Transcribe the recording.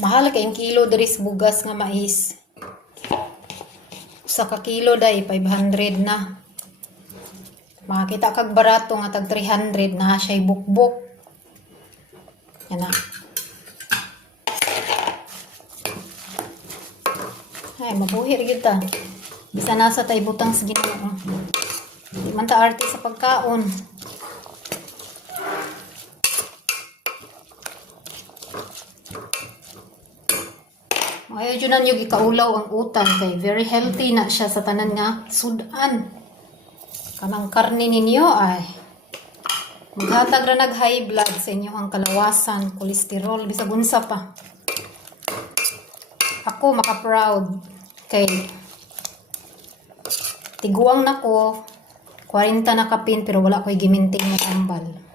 Mahal kayong kilo diri sa bugas nga mais. Usa ka kilo day 500 na. Makakita kag barato nga tag 300 na siya'y bukbok. Yan na. Ay, mabuhi rin kita. Bisa nasa tay butang sa Ginoo. Di man ta arte sa pagkaon. Ayaw dyan na nyo gikaulaw ang utang kay very healthy na siya sa tanan nga sudan. Kanang karne ninyo ay maghatag ra nag high blood sa inyo ang kalawasan, kolesterol, bisag unsa pa. Ako maka-proud kay tiguang nako 40 na kapin pero wala ko'y giminting na tambal.